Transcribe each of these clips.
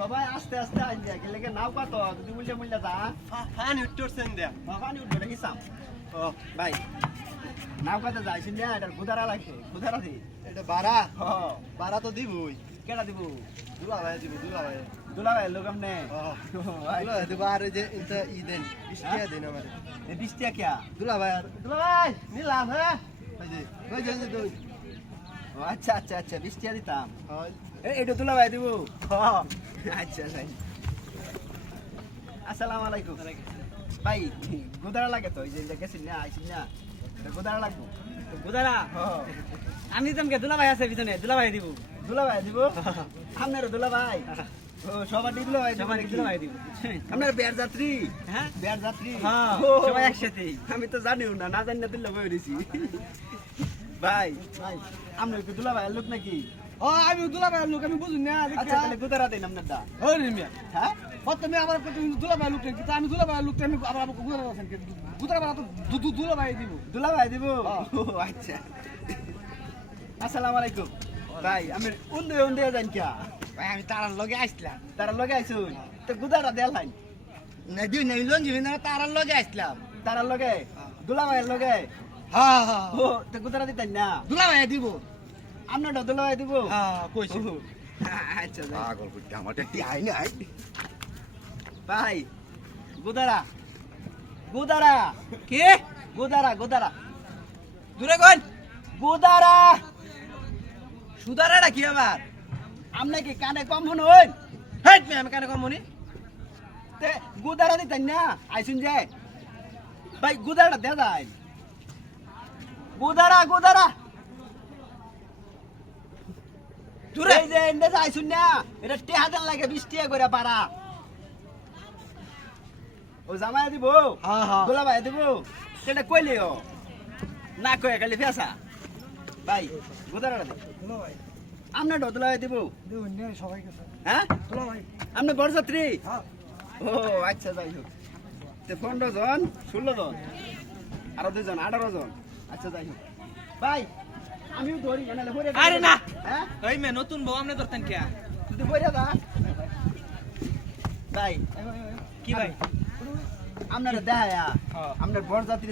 সবাই আস্তে আস্তে আইন যায় গেলে নাও কত যদি উল্টে মুল্টে যা। ফান উঠতেছেন দেয়া পানি উঠবে নাকি সাম ও ভাই নাও কত যাই শুনে এটা গুদারা লাগে গুদারা দি। এটা বাড়া? হ। বাড়া তো দিবই। কেডা দিব? দুলা ভাই দিব দুলা ভাই। দুলা ভাই লোক আমনে? দুলা ভাই দিব আর যে এটা ই দেন বৃষ্টিয়া দেন আমার। এ বৃষ্টিয়া কিয়া? দুলা ভাই দুলা ভাই নিলাম হ্যাঁ? এই যে ওই যে আচ্ছা আচ্ছা আচ্ছা বৃষ্টিয়া দিতাম এ এটা দুলা ভাই দিব। আচ্ছা ভাই আসসালামু আলাইকুম। ভাই গুদারা লাগে তো এই যে গেছিন না আইছিন না গুদারা লাগবো। বুদারা আমি দিতাম কে দুলা ভাই আছে পিছনে দুলা ভাই দিব। দুলা ভাই দিব? আপনার দুলা ভাই? ও সবার দুলা ভাই সবাই দুলা ভাই দিব। আপনার বিয়ার যাত্রী? হ্যাঁ? বিয়ার যাত্রী? সবাই একসাথেই। আমি তো জানিও না না জানি না দিল্লা বই দিছি। ভাই। ভাই আপনি কি দুলা ভাই লোক নাকি? ও আমি দুলা ভাই লোক আমি বুঝুন না আচ্ছা তাহলে গুদারা দেন আপনারটা ওই মিয়া। হ্যাঁ? আমার কাছে দুলা ভাই লোক কিন্তু আমি দুলা ভাই লোক আমি আবার আছেন গুদরা ভাই তো দুলা ভাই দিব। দুলা ভাই দিব? হ্যাঁ। ও আচ্ছা। আসসালামু আলাইকুম। ভাই আমি উন্দে উন্দে যান কিয়া? ভাই আমি তারার লগে আসলাম। তারা লগে আইছুন? তো গুদারা দেল না দিও না লঞ্জি না তারার লগে আসলাম। তারা লগে? দুলা ভাইয়ের লগে? হ্যাঁ হ্যাঁ ও তো গুদারা দিতেন না দুলা ভাই দিব ভাই দিব? হ্যাঁ কইছি। আচ্ছা ভাই। পাগল করতে আমার একটি আই নাই। ভাই গুদারা। গুদারা। কে? গুদারা গুদারা। দূরে কোন গুদারা। সুদারাটা কি আবার? আপনি কি কানে কম হেট মে আমি কানে কম মনি তে গুদারা দিতেন না আইসুন যে। ভাই গুদারা দে যায় গুদারা গুদারা। দূরে। এই যে এন্ডে আইসুন না। এটা টেহা দেন লাগে বিশ টিয়া করে পারা ও জামাই দিব? হ্যাঁ হ্যাঁ। গোলা ভাই দিব? সেটা কইলে ও না কয়ে খালি ফেসা। ভাই গুদারা দে। ভাই। আপনার ডদলা দিব? না হ্যাঁ? ভাই। হ্যাঁ। ও আচ্ছা যাই হোক। তে পনেরো জন ষোলো জন। আরও দুজন আঠারো জন। আচ্ছা যাই হোক। ভাই আমিও ধরি আরে না। হ্যাঁ? ওই মে নতুন বউ আমনে ধরতেন কে? তুই বইরে দা ভাই কি ভাই? আপনার দেখায়া হ্যাঁ।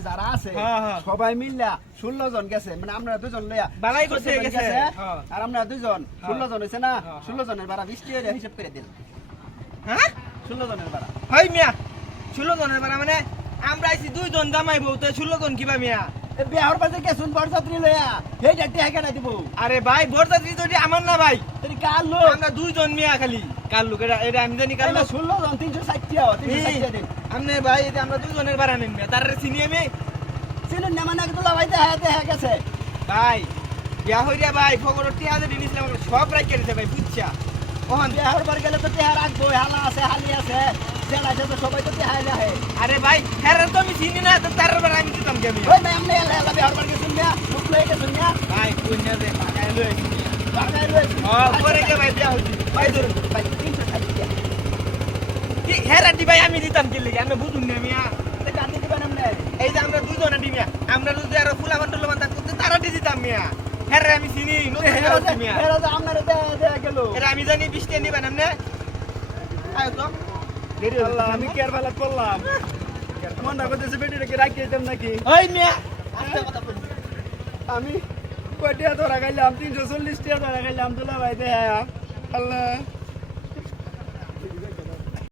যারা আছে হ্যাঁ। সবাই মিললা ষোলো জন গেছে মানে আপনারা দুজন লইয়া বালাই করছে গেছে। আর আপনারা দুজন ষোলো জন হয়েছে না ষোলো জনের ভাড়া বিশ টাকা হিসাব করে দিন হ্যাঁ? ষোলো জনের ভাড়া। হই মিয়া ষোলো জনের বারা মানে আমরা আইছি দুইজন জামাই বউ তো ষোলো জন কিবা মিয়া? এ বিয়াহর পাশে গেছুন বরযাত্রী লইয়া সেই ডাক্তি হেঁকে দিব। আরে ভাই বরযাত্রী তো আমার না ভাই তুই কার লোক? আমরা দুইজন মিয়া খালি। কার লোক? এটা এটা আমি জানি লোক। ষোলো জন তিনশো ষাটটিয়া তিনশো ষাটটিয়া দিন। আমনে ভাই এটা আমরা দুজনের বারা নেন মিয়া। তার চিনি আমি। চিনুন না মানে তোলা ভাই দেখা দেখা গেছে। ভাই বিয়া হইয়া ভাই ফগর টিয়া যে জিনিস না সব রাখিয়ে দিতে ভাই বুঝছা? ওখান বিয়াহর বার গেলে তো তেহার রাখব হালা আছে হালি আছে জেলা আছে তো সবাই তো তেহাই রাখে। আরে ভাই হ্যাঁ তো আমি চিনি না তো তার বারা আমি দিতাম কেমন? ওই ভাই আপনি এলা এলা বিয়াহর বার গেছুন না মুখ লয়ে গেছুন না ভাই কোন না দে পাকাই লই বাগাই লয়েছুন ও পরে কে ভাই বিয়া হইছি ভাই ধরুন ভাই তিনশো ষাটটিয়া কি। হেরাটি ভাই আমি দিতাম কি? লিগে আমি বুঝুন না মিয়া। তো কাটি দিবেন আপনি। এই যে আমরা দুজনে দি মিয়া। আমরা যদি আরও ফুলা বান্ডল বান্ধা করতে তারা দিতাম মিয়া। হ্যাঁ আমি চিনি। নতুন হেরা বিয়া হইছে যে মিয়া। হেরা যে আপনার দেয়া দেয়া গেল। এটা আমি জানি বৃষ্টি নিবেন আপনি আমি কেয়ার বেলা করলাম। মনটা করতেছে বেটিটাকে রাখিয়ে দিতাম নাকি? ওই মিয়া। আস্তে কথা বলি। আমি কয়টিয়া ধরা খাইলাম? তিনশো চল্লিশ টিয়া ধরা খাইলাম দুলা ভাই দেয়া। আল্লাহ।